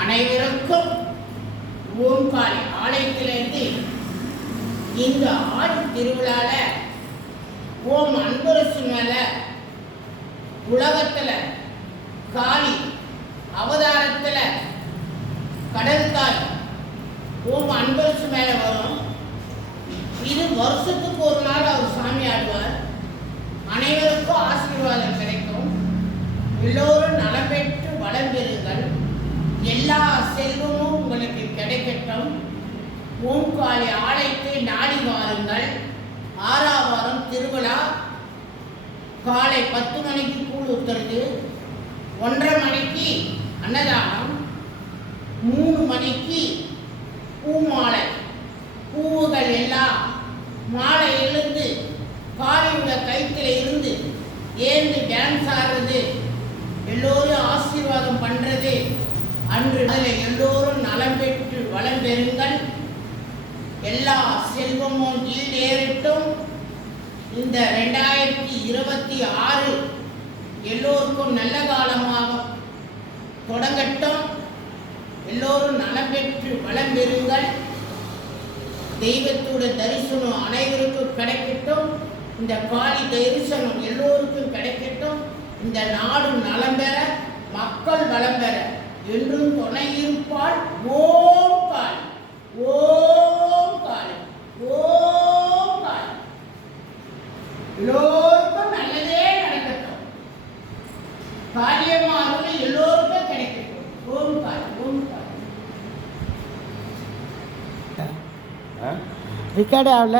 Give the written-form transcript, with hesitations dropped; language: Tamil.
அனைவருக்கும் ஓம்காளி ஆலயத்திலிருந்து இந்த ஆடி திருவிழால ஓம் அன்பரசு மேல உலகத்துல காளி அவதாரத்துல கடற்காய் ஓம் அன்பரசு மேல வரும். இது வருஷத்துக்கு ஒரு நாள் அவர் சாமி ஆடுவார். அனைவருக்கும் ஆசீர்வாதம் கிடைக்கும். எல்லோரும் நலம் பெற்று வளம் பெறுங்கள். எல்லா செல்வமும் உங்களுக்கு கிடைக்கட்டும். ஓம்காளி ஆலயத்தை நாடி வாருங்கள். 6ஆம் வாரம் திருவிழா. காலை 10 மணிக்கு கூழ் ஊத்துறது, 1:30 மணிக்கு அன்னதானம், 3 மணிக்கு பூமாலை. பூவுகள் எல்லாம் மாலை எழுந்து காலையுள்ள கைத்தில் இருந்து ஏந்து டான்ஸ் ஆடுறது, எல்லோரும் ஆசீர்வாதம் பண்ணுறது. அன்று அதில் எல்லோரும் நலம் பெற்று வளம் பெறுங்கள். எல்லா செல்வமும் ஈடேறட்டும். இந்த 2026 எல்லோருக்கும் நல்ல காலமாக தொடங்கட்டும். எல்லோரும் நலம் பெற்று வளம் பெறுங்கள். தெய்வத்தோட தரிசனம் அனைவருக்கும் கிடைக்கட்டும். இந்த காளி தரிசனம் எல்லோருக்கும் கிடைக்கட்டும். இந்த நாடு நலம் பெற, மக்கள் வளம் பெற என்றும் துணை இருப்பாள் ஓம் காளி. ஓம் காளி, ஓம் காளி. எல்லோருக்கும் நல்லதே நடக்கட்டும். காரியமா அருள் எல்லோருக்கும் கிடைக்கட்டும். ஓம் காளி, ஓம் காளி. ரிகார்டு ஆகல.